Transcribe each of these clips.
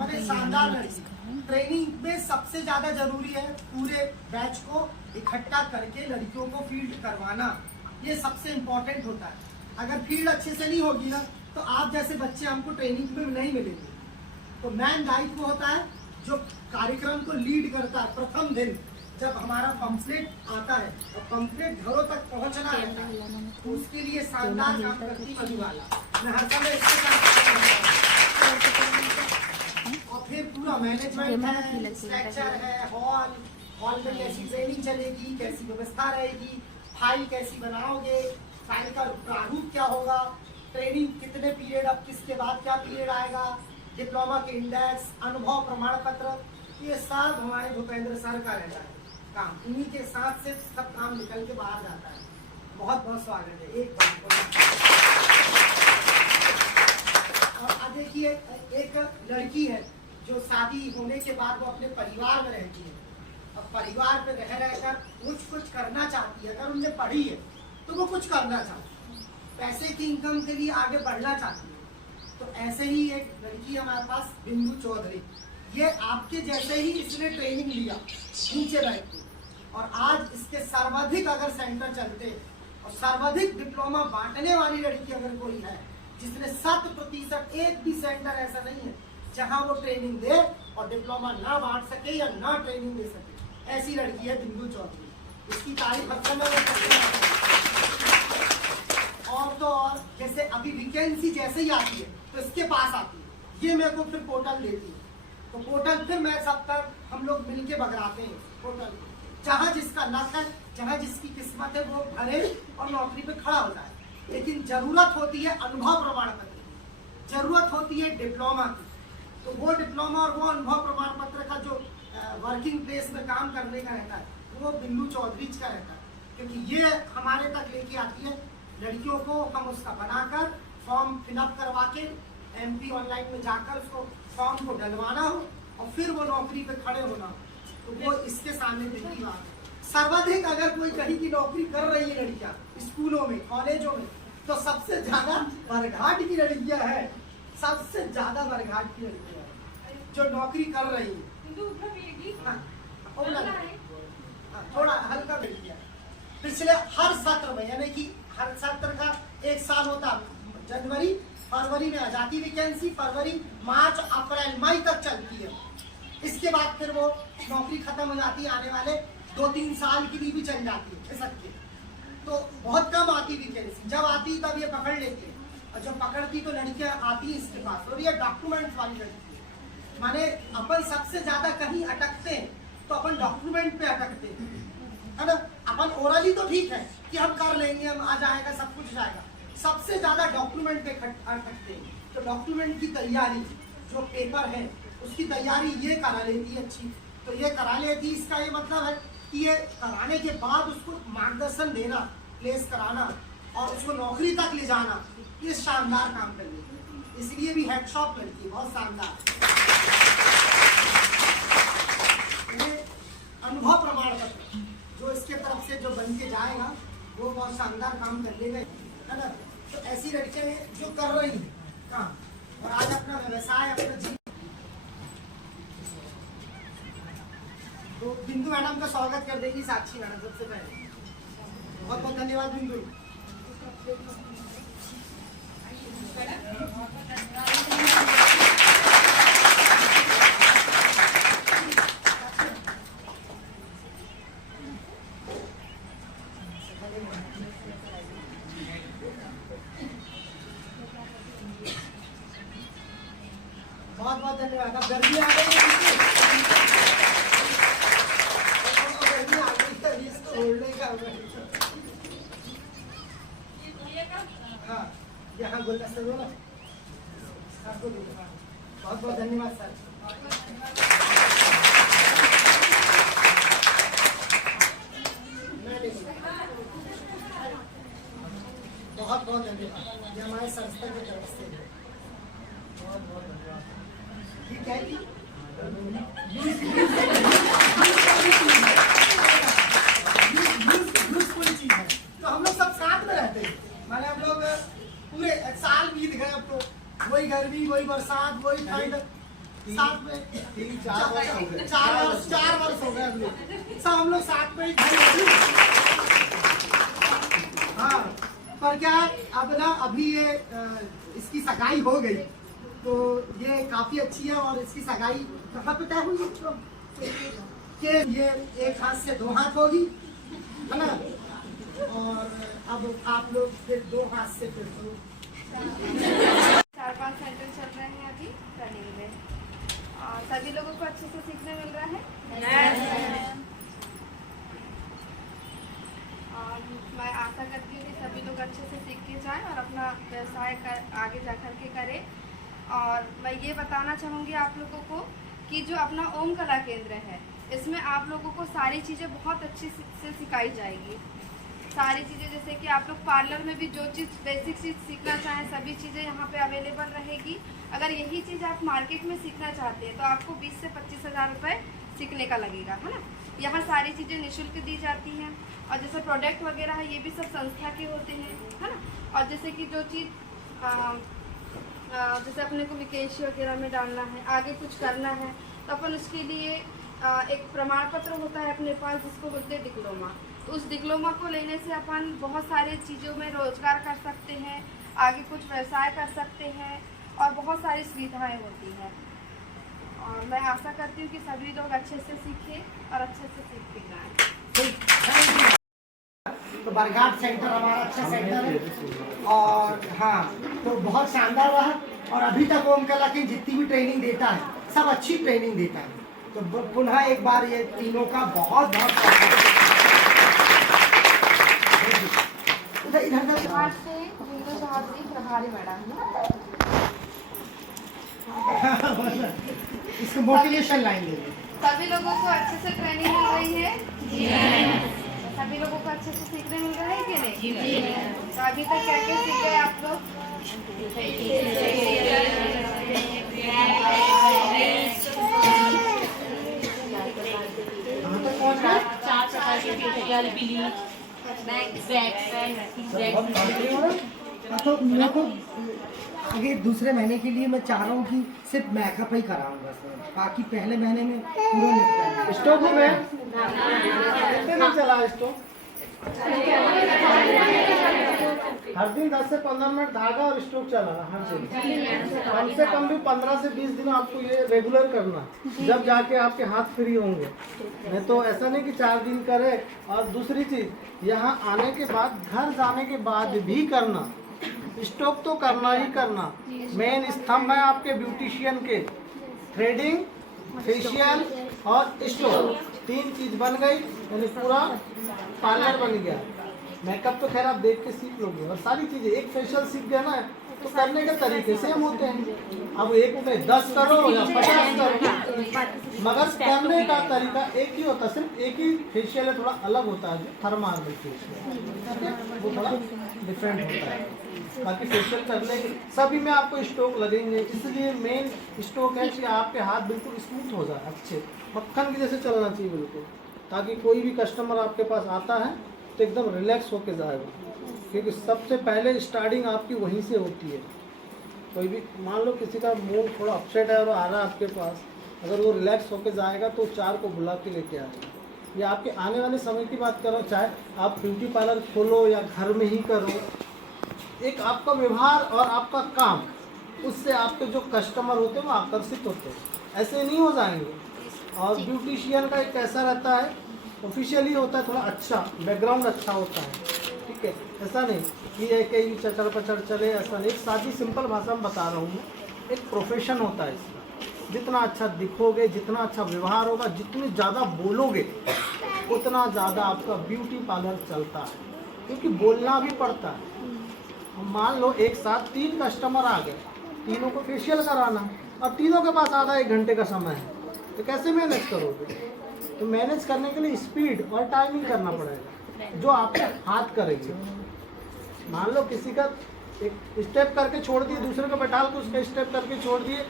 मैंने शानदार लड़की। ट्रेनिंग में सबसे ज्यादा जरूरी है पूरे बैच को इकट्ठा करके लड़कियों को फील्ड करवाना, ये सबसे इम्पोर्टेंट होता है। अगर फील्ड अच्छे से नहीं होगी ना तो आप जैसे बच्चे हमको ट्रेनिंग में नहीं मिलेंगे। तो मैन दायित्व होता है जो कार्यक्रम को लीड करता है। प्रथम दिन जब हमारा पंपलेट आता है और पंपलेट घरों तक पहुंचना रहता है तो उसके लिए शानदार काम करती मधुबाला। मैं हर समय और फिर पूरा मैनेजमेंट है, स्ट्रक्चर है, हॉल में कैसी ट्रेनिंग चलेगी, कैसी व्यवस्था रहेगी, फाइल कैसी बनाओगे, फाइल का प्रारूप क्या होगा, ट्रेनिंग कितने पीरियड, अब किसके बाद क्या पीरियड आएगा, डिप्लोमा के इंडेक्स, अनुभव प्रमाण पत्र, ये सब हमारे भूपेंद्र सर का रहता है काम। उन्हीं के साथ से सब काम निकल के बाहर जाता है। बहुत बहुत स्वागत है। एक और देखिए एक लड़की है जो शादी होने के बाद वो अपने परिवार में रहती है और परिवार में रह रहकर कुछ करना चाहती है। अगर उनने पढ़ी है तो वो कुछ करना चाहती है, पैसे की इनकम के लिए आगे बढ़ना चाहती है। तो ऐसे ही एक लड़की हमारे पास बिंदु चौधरी, ये आपके जैसे ही इसने ट्रेनिंग लिया नीचे बैठ के, और आज इसके सर्वाधिक अगर सेंटर चलते और सर्वाधिक डिप्लोमा बांटने वाली लड़की अगर कोई है जिसने 100% एक भी सेंटर ऐसा नहीं है जहां वो ट्रेनिंग दे और डिप्लोमा ना बांट सके या ना ट्रेनिंग दे सके, ऐसी लड़की है बिंदु चौधरी। इसकी तारीफ हर समय में करते और तो और जैसे अभी वैकेंसी जैसे ही आती है तो इसके पास आती है, ये मेरे को फिर पोर्टल देती है। तो पोर्टल फिर मैं सब तक हम लोग मिलके बगराते हैं पोर्टल, जहाँ जिसका लक है, जहाँ जिसकी किस्मत है वो भरे और नौकरी पे खड़ा हो जाए। लेकिन जरूरत होती है अनुभव प्रमाण पत्र की, जरूरत होती है डिप्लोमा की। तो वो डिप्लोमा और वो अनुभव प्रमाण पत्र का जो वर्किंग प्लेस में काम करने का रहता है वो बिंदु चौधरी का रहता है, क्योंकि ये हमारे तक लेके आती है लड़कियों को। हम उसका बनाकर फॉर्म फिलअप करवा के MP ऑनलाइन में जाकर उसको फॉर्म को डलवाना हो और फिर वो नौकरी पे खड़े होना हो, तो वो इसके सामने दिखती बात है। सर्वाधिक अगर कोई कहीं की नौकरी कर रही है लड़कियां स्कूलों में, कॉलेजों में, तो सबसे ज्यादा बरघाट की लड़कियां हैं, सबसे ज्यादा बरघाट की लड़कियां हैं जो नौकरी कर रही है। थोड़ा हल्का लड़कियां पिछले हर सत्र में, यानी कि हर सत्र का एक साल होता, जनवरी फरवरी में आ जाती वैकेंसी, फरवरी मार्च अप्रैल मई तक चलती है। इसके बाद फिर वो नौकरी खत्म हो जाती है, आने वाले 2-3 साल के लिए भी चल जाती है सकती है। तो बहुत कम आती वैकेंसी, जब आती तब ये पकड़ लेती है, और जब पकड़ती तो लड़कियां आती है इसके पास, और ये डॉक्यूमेंट वाली लड़की है। माने अपन सबसे ज्यादा कहीं अटकते हैं तो अपन डॉक्यूमेंट पे अटकते हैं, है ना। अपन ओरली तो ठीक है कि हम कर लेंगे, हम आ जाएगा, सब कुछ जाएगा, सबसे ज्यादा डॉक्यूमेंट पे अटकते हैं। तो डॉक्यूमेंट की तैयारी, जो पेपर है उसकी तैयारी ये करा लेती है अच्छी, तो ये करा लेती, इसका ये मतलब है कि ये कराने के बाद उसको मार्गदर्शन देना, प्लेस कराना और उसको नौकरी तक ले जाना, ये शानदार काम कर लेती है। इसलिए भी हेडशॉप लड़की बहुत शानदार। अनुभव प्रमाण पत्र जो इसके तरफ से जो बन के जाएगा वो बहुत शानदार काम कर लेगा, है ना। तो ऐसी लड़कियां जो कर रही है काम और आज अपना व्यवसाय, अपना जीवन। तो बिंदु मैडम का स्वागत कर देगी साक्षी मैडम सबसे पहले। बहुत बहुत धन्यवाद बिंदु। बहुत बहुत धन्यवाद। अब गर्मी आ गई है, हाँ यहाँ गुलदस्ता दो ना आपको, बहुत बहुत धन्यवाद सर। बहुत बहुत धन्यवाद, ये हमारे संस्था की तरफ से बहुत बहुत धन्यवाद। ये क्या है? तो हम लोग सब साथ में रहते हैं, माने हम लोग पूरे साल बीत गए, अब तो वही गर्मी, वही बरसात, वही ठंड, साथ में 3-4 वर्ष हो गए। 4 वर्ष हो गए हम लोग, सब हम लोग साथ में ही थे। हाँ, पर क्या है, अब ना अभी ये इसकी सगाई हो गई, तो ये काफी अच्छी है। और इसकी सगाई कहाँ पे तय हुई कि ये एक हाथ से 2 हाथ होगी, है ना। और अब आप लोग फिर 2 हाथ से फिर तो 4-5 सेंटर चल रहे हैं अभी रनिंग में, और सभी लोगों को अच्छे से सीखने मिल रहा है। और मैं आशा करती हूँ कि सभी लोग अच्छे से सीख के जाएं और अपना व्यवसाय आगे जा कर के करें। और मैं ये बताना चाहूँगी आप लोगों को कि जो अपना ओम कला केंद्र है, इसमें आप लोगों को सारी चीज़ें बहुत अच्छी से सिखाई जाएगी। सारी चीज़ें जैसे कि आप लोग पार्लर में भी जो चीज़ बेसिक चीज़ सीखना चाहें, सभी चीज़ें यहाँ पे अवेलेबल रहेगी। अगर यही चीज़ आप मार्केट में सीखना चाहते हैं तो आपको 20 से 25 हज़ार रुपये सीखने का लगेगा, है ना। यहाँ सारी चीज़ें निःशुल्क दी जाती हैं। और जैसे प्रोडक्ट वगैरह है, ये भी सब संस्था के होते हैं, है ना। और जैसे कि जो चीज़ जैसे अपने को विकेश वगैरह में डालना है, आगे कुछ करना है, तो अपन उसके लिए एक प्रमाण पत्र होता है अपने पास, जिसको बोलते हैं डिप्लोमा। तो उस डिप्लोमा को लेने से अपन बहुत सारे चीज़ों में रोजगार कर सकते हैं, आगे कुछ व्यवसाय कर सकते हैं, और बहुत सारी सुविधाएं होती हैं। और मैं आशा करती हूँ कि सभी लोग अच्छे से सीखें और अच्छे से सीख के जाएं। तो बरघाट सेंटर हमारा अच्छा सेंटर है। और हाँ, तो बहुत शानदार रहा। और अभी तक ओम कला की जितनी भी ट्रेनिंग देता है, सब अच्छी ट्रेनिंग देता है। तो पुनः एक बार ये तीनों का बहुत इधर आज से जिंदू चौधरी प्रभारी मैडम इसको मोटिवेशन लाइन दे। सभी लोगों को अच्छे से ट्रेनिंग मिल रही है। सभी लोगों को अच्छे से सीखने मिल रहा है कि नहीं? तो अभी तक क्या क्या सीख गए आप लोग? चार प्रकार के फेशियल, ब्लीच, तो मेरे को आगे दूसरे महीने के लिए मैं चाह रहा हूँ कि सिर्फ मेकअप ही कराऊंगा सर, बाकी पहले महीने में पूरा निपटा। स्टोक हो गया? कितने दिन चला स्टोक? हर दिन 10 से 15 मिनट धागा और स्टोक चला हर दिन। कम से कम भी 15 से 20 दिन आपको ये रेगुलर करना, जब जाके आपके हाथ फ्री होंगे। नहीं तो ऐसा नहीं कि 4 दिन करे। और दूसरी चीज, यहाँ आने के बाद, घर जाने के बाद भी करना, स्टोक तो करना ही करना। मेन स्तंभ है आपके ब्यूटिशियन के, थ्रेडिंग, फेशियल और स्टोक। 3 चीज बन गई, यानी पूरा पार्लर बन गया। मेकअप तो खैर आप देख के सीख लोगे, और सारी चीजें एक फेशियल सीख गए ना, तो करने के तरीके सेम होते हैं। अब एक में 10 करो या 50 करो, मगर करने का तरीका एक ही होता है। सिर्फ एक ही फेशियल है, थोड़ा अलग होता है, जो थर्माल फेशियल, वो थोड़ा डिफरेंट होता है। बाकी फेशियल करने के सभी में आपको स्टोक लगेंगे, इसलिए मेन स्टोक है कि आपके हाथ बिल्कुल स्मूथ हो जाए, अच्छे मक्खन की जैसे चलना चाहिए बिल्कुल, ताकि कोई भी कस्टमर आपके पास आता है तो एकदम रिलैक्स होके जाएगा। क्योंकि सबसे पहले स्टार्टिंग आपकी वहीं से होती है। कोई भी मान लो किसी का मूड थोड़ा अपसेट है और आ रहा है आपके पास, अगर वो रिलैक्स होके जाएगा तो 4 को बुला के लेके आएगा। या आपके आने वाले समय की बात करो, चाहे आप ब्यूटी पार्लर खोलो या घर में ही करो, एक आपका व्यवहार और आपका काम, उससे आपके जो कस्टमर होते हैं वो आकर्षित होते हैं, ऐसे नहीं हो जाएंगे। और ब्यूटिशियन का एक कैसा रहता है, ऑफिशियली होता है, थोड़ा अच्छा बैकग्राउंड अच्छा होता है, ठीक है। ऐसा नहीं कि ये कहीं चचड़ पचड़ चले, ऐसा नहीं। एक सादी सिंपल भाषा में बता रहा हूँ मैं, एक प्रोफेशन होता है इसका। जितना अच्छा दिखोगे, जितना अच्छा व्यवहार होगा, जितनी ज़्यादा बोलोगे, उतना ज़्यादा आपका ब्यूटी पार्लर चलता है, क्योंकि बोलना भी पड़ता है। मान लो एक साथ 3 कस्टमर आ गए, तीनों को फेशियल कराना, और तीनों के पास आधा 1 घंटे का समय है, तो कैसे मैनेज करोगे? तो मैनेज करने के लिए स्पीड और टाइमिंग करना पड़ेगा, जो आपके हाथ करेंगे। मान लो किसी का एक स्टेप करके छोड़ दिए, दूसरे को बैठा के उसका स्टेप करके छोड़ दिए,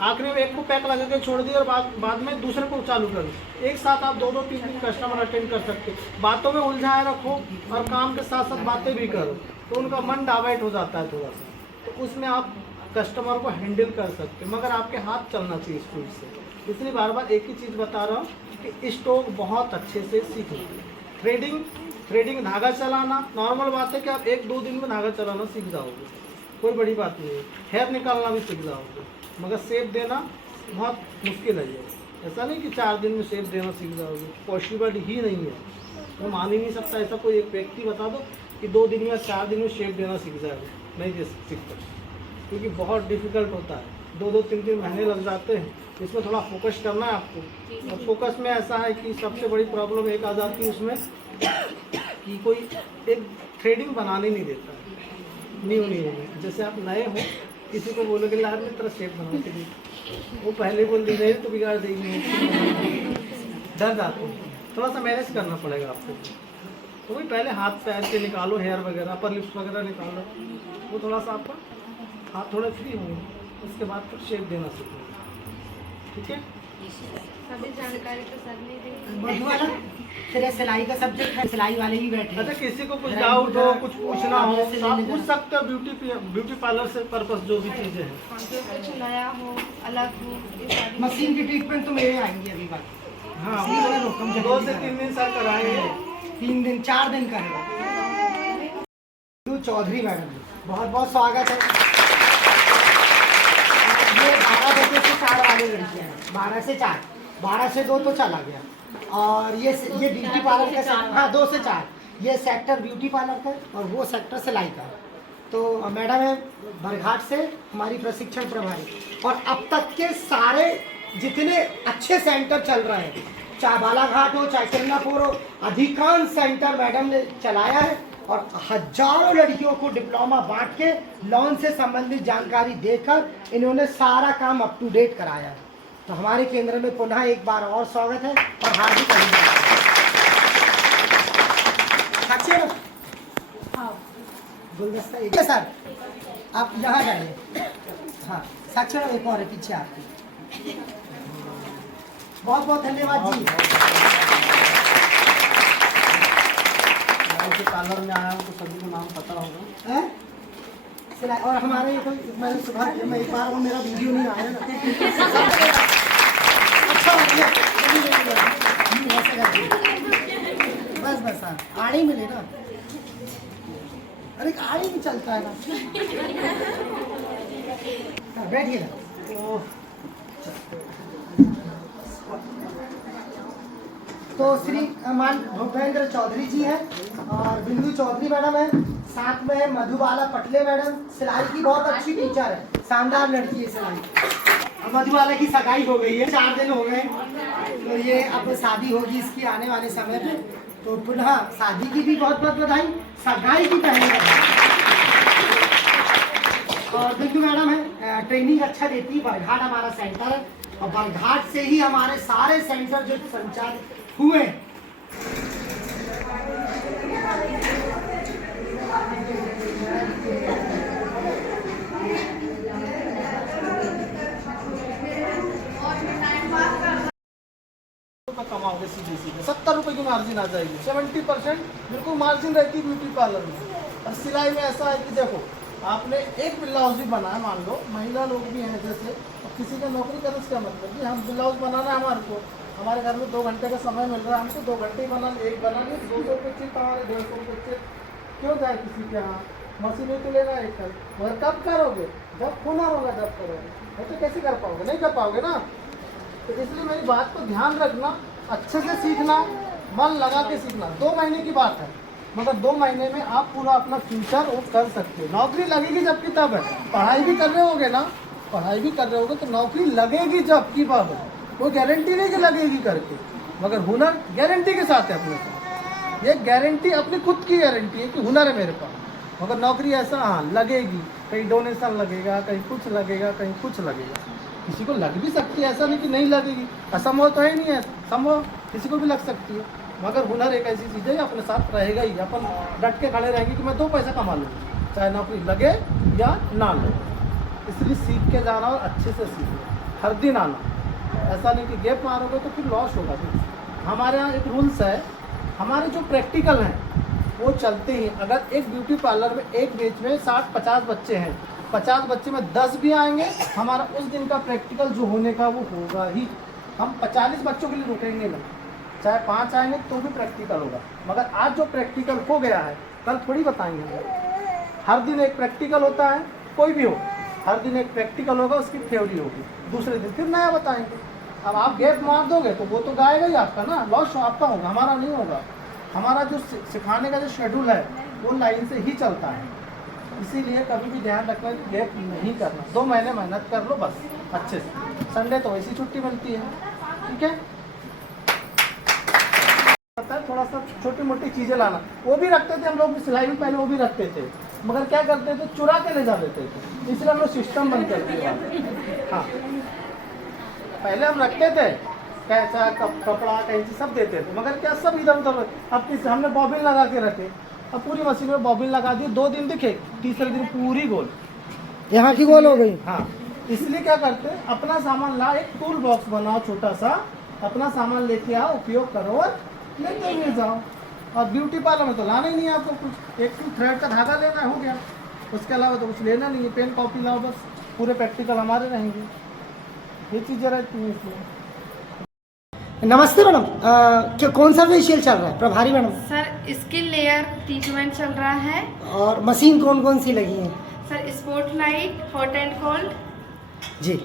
आखिरी में एक को पैक लगा के छोड़ दिए, और बाद में दूसरे को चालू कर दिए। एक साथ आप 2-2, 3-3 कस्टमर अटेंड कर सकते। बातों में उलझाए रखो और काम के साथ साथ बातें भी करो, तो उनका मन डाइवर्ट हो जाता है थोड़ा सा। तो उसमें आप कस्टमर को हैंडल कर सकते हो, मगर आपके हाथ चलना चाहिए स्पीड से। इसलिए बार बार एक ही चीज़ बता रहा हूँ कि स्टोक बहुत अच्छे से सीखें। थ्रेडिंग धागा चलाना नॉर्मल बात है कि आप 1-2 दिन में धागा चलाना सीख जाओगे, कोई बड़ी बात नहीं है। हेयर निकालना भी सीख जाओगे, मगर शेप देना बहुत मुश्किल है। ये ऐसा नहीं कि 4 दिन में शेप देना सीख जाओगे, पॉसिबल ही नहीं है। वो मान ही नहीं सकता ऐसा कोई एक व्यक्ति बता दो कि 2 दिन या 4 दिन में शेप देना सीख जाएगा, नहीं दे सकता, क्योंकि बहुत डिफ़िकल्ट होता है। 2-2, 3-3 महीने लग जाते हैं। इसमें थोड़ा फोकस करना है आपको। और फोकस में ऐसा है कि सबसे बड़ी प्रॉब्लम एक आ जाती है उसमें कि कोई एक थ्रेडिंग बनाने नहीं देता है, न्यू में। जैसे आप नए हो, किसी को बोलोगे लार में तरह शेप बना के दी, वो पहले बोल दी नहीं तो बिगाड़ देंगे, डर जाते हैं। थोड़ा सा मैनेज करना पड़ेगा आपको। तो वही पहले हाथ पैर के निकालो, हेयर वगैरह, अपर लिप्स वगैरह निकालो, वो थोड़ा सा आपका हाथ थोड़े फ्री होंगे, उसके बाद फिर शेप देना सीखो। ठीक है, सभी जानकारी तो सर ने दी। मधु वाला तेरे सिलाई का सब्जेक्ट है, सिलाई वाले ही बैठे हैं। अच्छा किसी को कुछ डाउट हो, कुछ पूछना हो तो आप पूछ सकते हो। ब्यूटी पार्लर से पर्पस जो भी चीज़ें हैं, जो कुछ नया हो, अलग हो, ये सारी मशीन की ट्रीटमेंट तो मेरे आएंगी अभी बात। हाँ, इसी वाला रोकम 2 से 3 दिन सर कराएंगे। 3 दिन 4 दिन करेगा। तो चौधरी मैडम बहुत बहुत स्वागत है। ये 12 बजे से 4 वाले लड़कियाँ हैं, 12 से 4, 12 से 2 तो चला गया। और ये ब्यूटी पार्लर का, हाँ 2 से 4, ये सेक्टर ब्यूटी पार्लर का और वो सेक्टर सिलाई का। तो मैडम है बरघाट से हमारी प्रशिक्षण प्रभारी। और अब तक के सारे जितने अच्छे सेंटर चल रहे हैं, चाहे बालाघाट हो चाहे किन्नापुर हो, अधिकांश सेंटर मैडम ने चलाया है और हजारों लड़कियों को डिप्लोमा बांट के लोन से संबंधित जानकारी देकर इन्होंने सारा काम अप टू डेट कराया है। तो हमारे केंद्र में पुनः एक बार और स्वागत है और हार्दिक अभिनंदन। गुलदस्ता एक है सर, आप यहाँ जाइए। हाँ साक्षर एक और है पीछे आपकी। बहुत बहुत धन्यवाद जी। पार्लर में आया हूँ तो सभी को नाम पता होगा। सिलाई और हमारे कोई मैंने सुबह मैं एक बार वो मेरा वीडियो नहीं आया ना। अच्छा बस बस हाँ आड़ी मिले ना, अरे आड़ी भी चलता है ना। बैठिए ना। तो श्री मान भूपेंद्र चौधरी जी हैं और बिंदु चौधरी मैडम है, साथ में है मधुबाला पटले मैडम, सिलाई की बहुत अच्छी टीचर है, शानदार लड़की है सिलाई। मधुबाला की सगाई हो गई है, 4 दिन हो गए, तो ये अब शादी होगी इसकी आने वाले समय पे। तो पुनः शादी की भी बहुत बहुत बधाई, सगाई की पहले बधाई। और बिंदु मैडम है ट्रेनिंग अच्छा देती है, बरघाट हमारा सेंटर है और बरघाट से ही हमारे सारे सेंटर जो संचालित हुए। कमाओगे सीधे 70 रुपए की मार्जिन आ जाएगी। 70% बिल्कुल मार्जिन रहती है ब्यूटी पार्लर में। और सिलाई में ऐसा है कि देखो आपने एक ब्लाउज भी बनाया, मान लो महिला लोग भी हैं जैसे, अब किसी का नौकरी करने से क्या मतलब कि हम ब्लाउज बनाना है, हमारे को हमारे घर में 2 घंटे का समय मिल रहा है, हमको 2 घंटे ही बना, एक बना लिए 200 रुपये चिप, हमारे 150 रुपये चिप, क्यों जाए किसी के यहाँ, मशीन तो लेना एक कल, मगर कब करोगे, जब हुनर होगा जब करोगे, नहीं तो कैसे कर पाओगे, नहीं कर पाओगे ना। तो इसलिए मेरी बात को ध्यान रखना, अच्छे से सीखना, मन लगा के सीखना। 2 महीने की बात है, मगर 2 महीने में आप पूरा अपना फ्यूचर वो कर सकते हो। नौकरी लगेगी जब की तब है, पढ़ाई भी कर रहे होगे ना, पढ़ाई भी कर रहे होगे तो नौकरी लगेगी जब की तब है, कोई गारंटी नहीं कि लगेगी करके, मगर हुनर गारंटी के साथ है अपने साथ। ये गारंटी अपनी खुद की गारंटी है कि हुनर है मेरे पास, मगर नौकरी ऐसा हाँ लगेगी, कहीं डोनेशन लगेगा, कहीं कुछ लगेगा, कहीं कुछ लगेगा। किसी को लग भी सकती है, ऐसा नहीं कि नहीं लगेगी, असंभव तो है नहीं है, संभव किसी को भी लग सकती है, मगर हुनर एक ऐसी चीज़ है अपने साथ रहेगा ही। अपन डट के खड़े रहेंगे कि मैं 2 पैसा कमा लूँ, चाहे नौकरी लगे या ना लगे। इसलिए सीख के जाना और अच्छे से सीखना, हर दिन आना, ऐसा नहीं कि गैप मारोगे तो फिर लॉस होगा। हमारे यहाँ एक रूल्स है, हमारे जो प्रैक्टिकल हैं वो चलते हैं। अगर एक ब्यूटी पार्लर में एक बैच में 60-50 बच्चे हैं 50 बच्चे में 10 भी आएंगे, हमारा उस दिन का प्रैक्टिकल जो होने का वो होगा ही। हम 45 बच्चों के लिए रुकेंगे नहीं, चाहे 5 आएंगे तो भी प्रैक्टिकल होगा। मगर आज जो प्रैक्टिकल हो गया है कल थोड़ी बताएंगे। हर दिन एक प्रैक्टिकल होता है, कोई भी हो, हर दिन एक प्रैक्टिकल होगा, उसकी थ्योरी होगी, दूसरे दिन फिर नया बताएंगे। अब आप गैप मार दोगे तो वो तो गाएगा ही आपका ना, लॉस आपका होगा, हमारा नहीं होगा। हमारा जो सिखाने का जो शेड्यूल है वो लाइन से ही चलता है। इसीलिए कभी भी ध्यान रखना कि गैप नहीं करना, 2 महीने मेहनत कर लो बस अच्छे से। संडे तो वैसी छुट्टी मिलती है, ठीक है। थोड़ा सा छोटी मोटी चीज़ें लाना, वो भी रखते थे हम लोग सिलाई में, पहले वो भी रखते थे, मगर क्या करते थे, चुरा के ले जा देते थे, इसलिए हम लोग सिस्टम बंद कर दिया। हाँ, पहले हम रखते थे कैसा कपड़ा कैंची सब देते थे, मगर क्या सब इधर उधर। अब हमने बॉबिन लगा के रखे, अब पूरी मशीन में बॉबिन लगा दी, 2 दिन दिखे, तीसरे दिन पूरी गोल, यहाँ की गोल हो गई। हाँ, इसलिए क्या करते, अपना सामान ला, एक टूल बॉक्स बनाओ छोटा सा, अपना सामान लेके आओ, उपयोग करो और लेते हुए जाओ। और ब्यूटी पार्लर में तो लाना ही नहीं है आपको कुछ, एक थ्रेड का धागा लेना हो गया, उसके अलावा तो कुछ लेना नहीं है। पेन कॉपी लाओ बस, पूरे प्रैक्टिकल हमारे रहेंगे, ये चीज़ें रहती हैं। इसलिए नमस्ते मैडम, क्या कौन सा फेशियल चल रहा है प्रभारी madam? Sir skin layer treatment चल रहा है। और मशीन कौन कौन सी लगी है? Sir spot light, hot and cold. जी,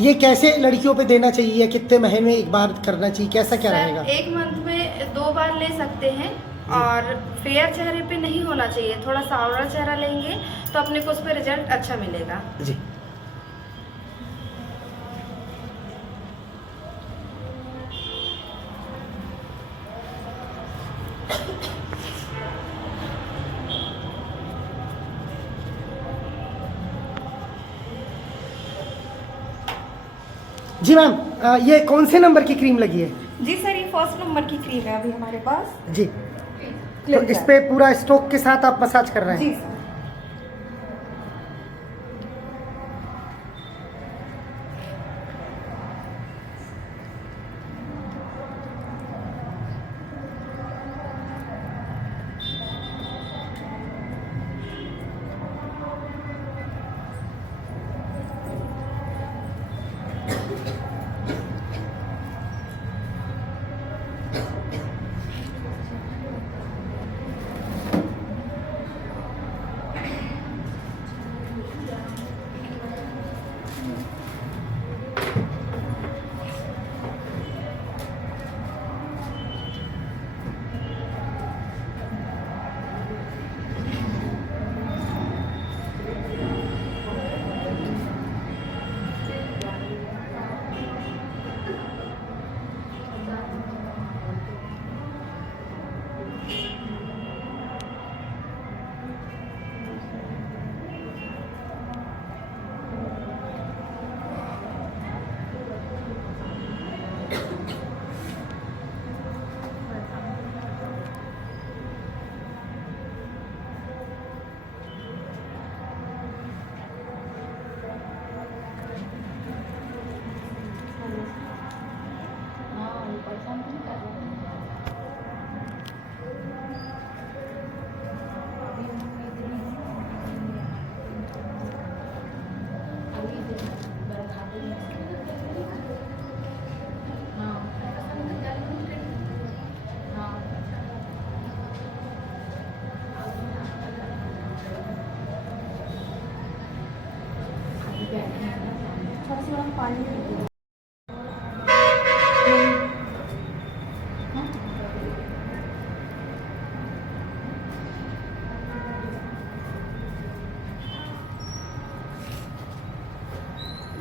ये कैसे लड़कियों पे देना चाहिए, कितने महीने में एक बार करना चाहिए, कैसा क्या रहेगा? 1 मंथ में 2 बार ले सकते हैं, और फेयर चेहरे पे नहीं होना चाहिए, थोड़ा सांवला चेहरा लेंगे तो अपने को उस पर रिजल्ट अच्छा मिलेगा। जी, जी मैम, ये कौन से नंबर की क्रीम लगी है? जी सर, ये 1st नंबर की क्रीम है अभी हमारे पास। जी, तो इस पे पूरा स्ट्रोक के साथ आप मसाज कर रहे हैं? जी सर।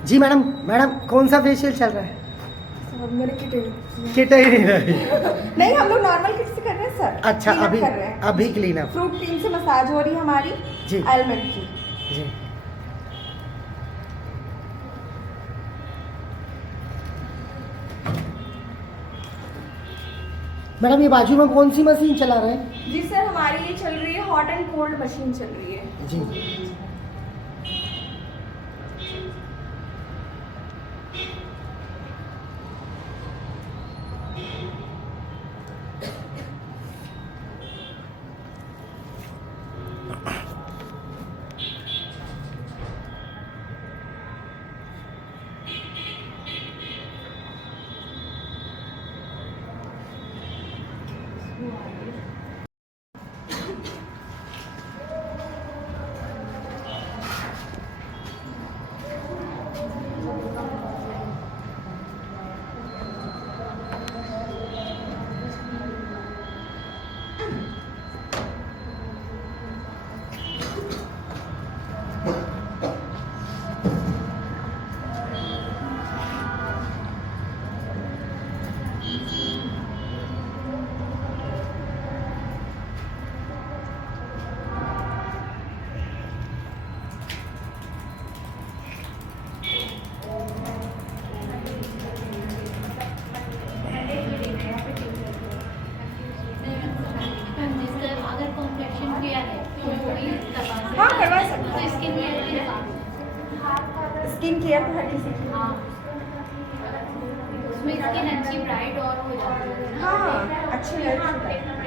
जी मैडम, कौन सा फेशियल चल रहा है? मेरे किट किट ही नहीं रही। नहीं, हम लोग नॉर्मल किट से कर रहे हैं सर। अच्छा, Clean up अभी कर रहे हैं। अभी क्लीन अप। फ्रूट क्रीम से मसाज हो रही है हमारी जी, आलमंड की। जी, मैडम ये बाजू में कौन सी मशीन चला रहे हैं? जी सर, हमारी ये चल रही है हॉट एंड कोल्ड मशीन चल रही है। जी, स्किन केयर तो हर किसी की। हाँ, उसमें स्किन अच्छी ब्राइट और हो जाती है। हाँ अच्छी लगती है।